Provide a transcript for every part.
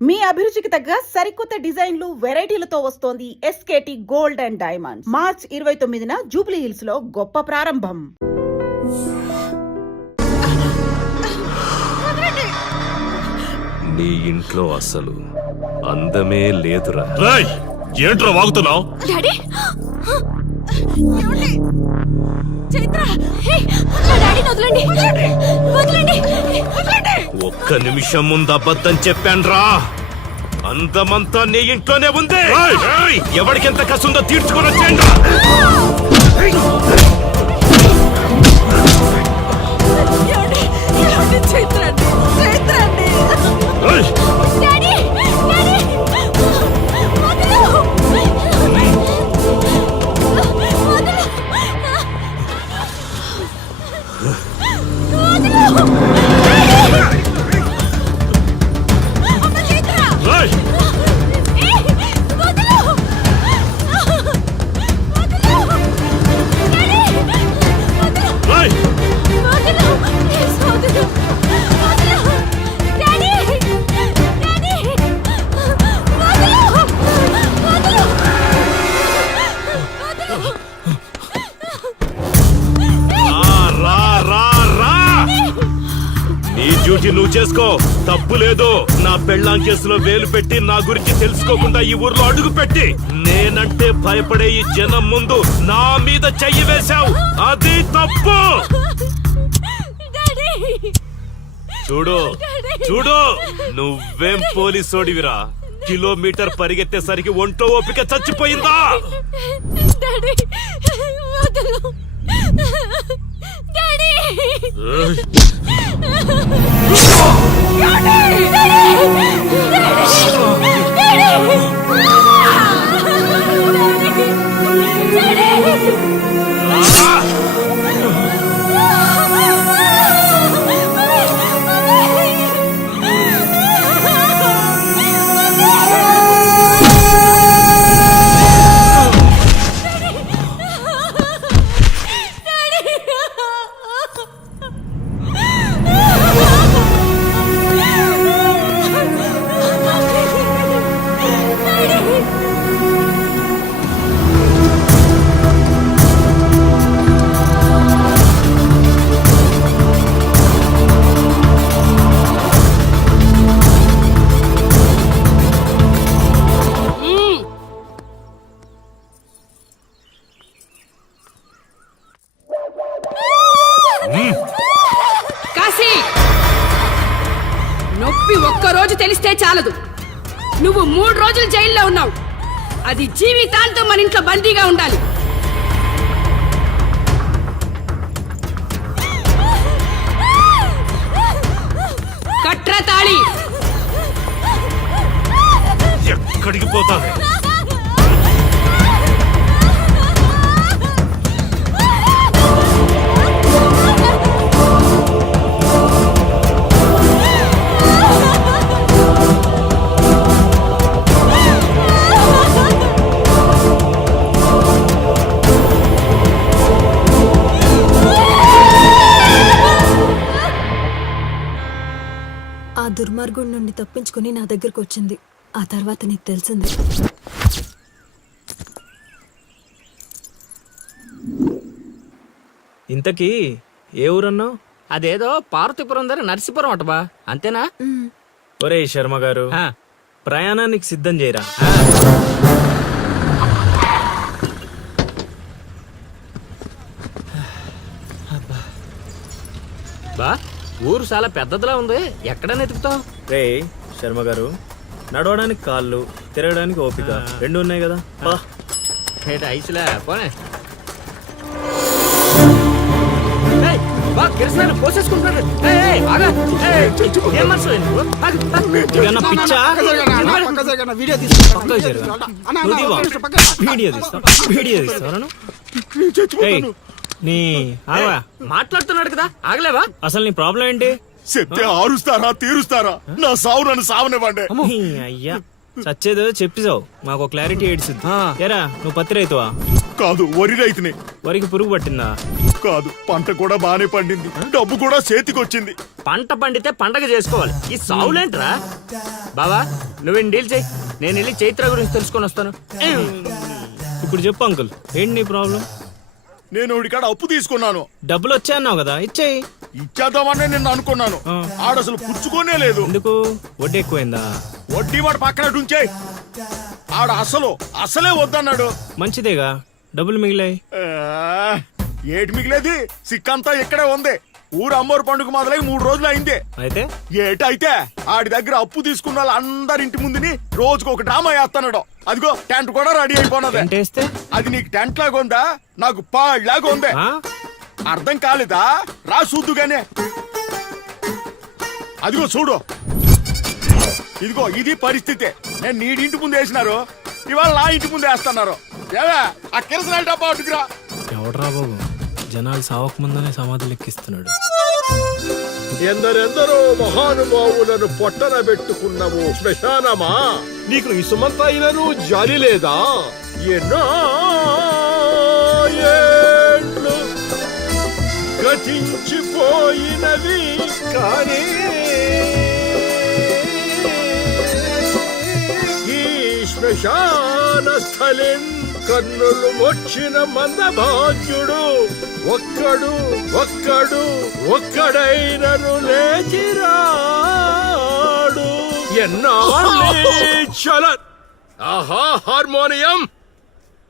మీ అభిరుచికి తగ్గ సరికొత్త డిజైన్లు వెరైటీలతో వస్తోంది SKT gold and diamonds. March 29న జూబ్లీ హిల్స్ లో గొప్ప ప్రారంభం. నీ ఇంట్లో అసలు అందమే లేదురా. ఏంట్రా వాగుతున్నావు? ఒక్క నిమిషం ముందు అబద్ధం చెప్పాన్రా. అందమంతా నీ ఇంట్లోనే ఉంది. ఎవరికెంత కసుందో తీర్చుకొని వచ్చేయండి. డ్యూటీ నువ్వు చేసుకో, తప్పు లేదు. నా పెళ్ళాం కేసులో వేలు పెట్టి నా గురించి తెలుసుకోకుండా ఈ ఊర్లో అడుగు పెట్టి నేనంటే భయపడే ఈ జనం ముందు నా మీద చెయ్యి వేశావు. అది తప్పు. చూడు చూడు, నువ్వేం పోలీసోడివిరా. కిలోమీటర్ పరిగెత్తేసరికి ఒంట్లో ఓపిక చచ్చిపోయిందా? నొప్పి ఒక్కరోజు తెలిస్తే చాలదు. నువ్వు 3 రోజులు జైల్లో ఉన్నావు. అది జీవితాంతం మన ఇంట్లో బందీగా ఉండాలి. కట్రా తాళి. ఎక్కడికి పోతావే? ఆ దుర్మార్గుడి నుండి తప్పించుకుని నా దగ్గరకు వచ్చింది. ఆ తర్వాత నీకు తెలిసింది. ఇంతకీ ఏ ఊరన్నావు? అదేదో పార్వతీపురం దగ్గర నర్సీపురం అటబా, అంతేనా? ఒరే శర్మ గారు, ప్రయాణానికి సిద్ధం చేయరా. బా, ఊరు చాలా పెద్దదిలా ఉంది. ఎక్కడ ఎతుకుతావు? రే శర్మ గారు, నడవడానికి కాళ్ళు, తిరగడానికి ఓపిక 2 ఉన్నాయి కదా. ఐసులా పోనే. పోసేసుకుంటున్నాడు. మాట్లాడుతున్నాడు కదా, ఆగలేవా? అసలు నీ ప్రాబ్లం ఏంటి? చెప్తే ఆరుస్తారా తీరుస్తారా? నా సావు నన్ను సావనివ్వండి. అయ్యా చచ్చేదో చెప్పిసావు మాకు క్లారిటీ ఏడ్చింది ఏరా నువ్వు పత్తి రైతువా? కాదు, వరి రైతుని. వరికి పురుగు పట్టిందా? కాదు, పంట కూడా బానే పండింది, డబ్బు కూడా చేతికొచ్చింది. పంట పండితే పండగ చేసుకోవాలి. ఈ సావులేంట్రా? బావా నువ్వు డీల్ చేయి, నేను వెళ్ళి చైత్ర గురించి తెలుసుకొని వస్తాను. ఇప్పుడు చెప్పు అంకుల్, ఏంటి నీ ప్రాబ్లం? నేను ఇక్కడ అప్పు తీసుకున్నాను. డబ్బులు వచ్చాయన్నావు కదా, ఇచ్చేయి. ఇచ్చేద్దామని నిన్ను అనుకున్నాను. ఆడసలు పుచ్చుకోనే లేదు. ఎందుకు? వడ్డీ ఎక్కువైందా? వడ్డీ వాడు పక్కన ఉంచాయి. ఆడ అసలే వద్దన్నాడు. మంచిదేగా, డబ్బులు మిగిలాయి. ఏటి మిగిలేది? సిక్కంతా ఇక్కడే ఉంది. ఊరు అమ్మోరు పండుగ మొదలై 3 రోజులు అయింది. అయితే ఏటైతే ఆడి దగ్గర అప్పు తీసుకున్న వాళ్ళందరి ఇంటి ముందుని రోజుకు ఒక డ్రామా వేస్తున్నాడు. అదిగో టెంట్ కూడా రెడీ అయిపోయినది. టెంట్ వేస్తే? అది నీకు టెంట్ లాగా ఉందా? నాకు పాళ్ళలాగా ఉంది. ఆ? అర్థం కాలేదా? రా చూద్దుగానే. అదిగో చూడు, ఇదిగో ఇది పరిస్థితి. నేను నీ ఇంటి ముందు వేసినారు, ఇవాళ నా ఇంటి ముందు వేస్తున్నారు. ఏవా ఆ కిరసనాల డబ్బా అటుకురా. ఎవడరా బాబు, జనాలు సావక ముందనే సమాధులు ఎక్కిస్తున్నాడు. ఎందరెందరో మహానుభావులను పొట్టన పెట్టుకున్నావు శ్మశానమా, నీకు ఇసుమంతైనను జాలి లేదా? ఎన్నో ఏండ్లు గతించిపోయినవి కానీ ఈ శ్మశాన స్థలిం కన్నులు వచ్చిన మందభాగ్యుడు ఒక్కడైనను లేచిరాడు. చల ఆహా హార్మోనియం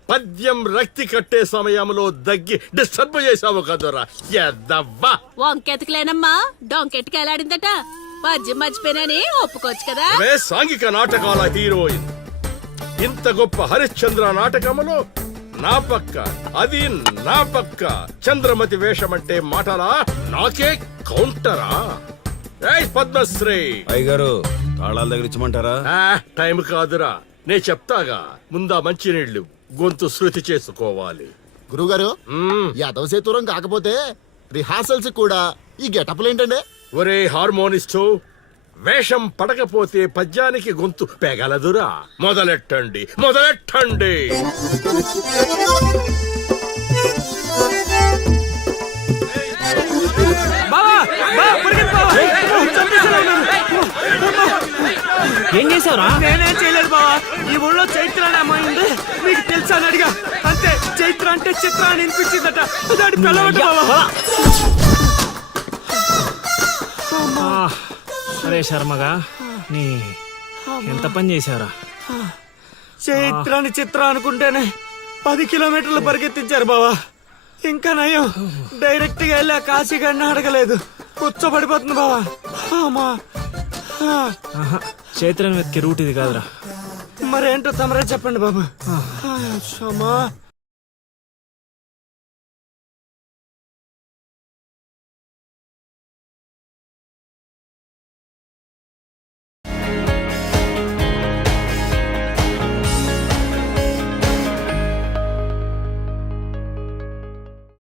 పద్యం రక్తి కట్టే సమయంలో దగ్గి డిస్టర్బ్ చేసావు కదరా ఎద్దవ్వా. వంకెతకలేనమ్మా డొంకెట్టుకు ఎలాడిందట. పద్యం మర్చిపోయినని ఒప్పుకోవచ్చు కదా. సాంఘిక నాటకాల హీరోయిన్ ఇంత గొప్ప హరిశ్చంద్ర నాటకములో నా పక్క చంద్రమతి వేషమంటే మాటలా? నాకే కౌంటరా? పద్మశ్రీ అయ్యగారు తాళాల దగ్గర ఇచ్చమంటారా? టైం కాదురా, నే చెప్తాగా. ముందా మంచినీళ్లు గొంతు శృతి చేసుకోవాలి. గురుగారు, యాదవ సేతురం కాకపోతే రిహార్సల్స్ కూడా ఈ గెటప్లు ఏంటండి? ఒరే హార్మోనిస్టు, వేషం పడకపోతే పద్యానికి గొంతు పెగలదురా. మొదలెట్టండి. ఏం చేసావురా? నేనేం చేయలేదు బావా. ఈ ఊళ్ళో చైత్ర అనే అమ్మాయి ఉంది, మీకు తెలుసా అని అడిగా. అంతే, చైత్ర అంటే చిత్ర అని వినిపించిందట. దాని పిల్లవట బావా. అరే శర్మగా, నీ ఎంత పని చేశారా? చైత్రాన్ని చిత్ర అనుకుంటేనే 10 కిలోమీటర్లు పరిగెత్తించారు బావా. ఇంకా నయం, డైరెక్ట్ గా వెళ్ళి ఆ కాశీగాడిని అడగలేదు. కూర్చోబడిపోతుంది బావా. చైత్రని వెతికి రూట్ ఇది కాదురా. మరేంటో తమరే చెప్పండి బాబు.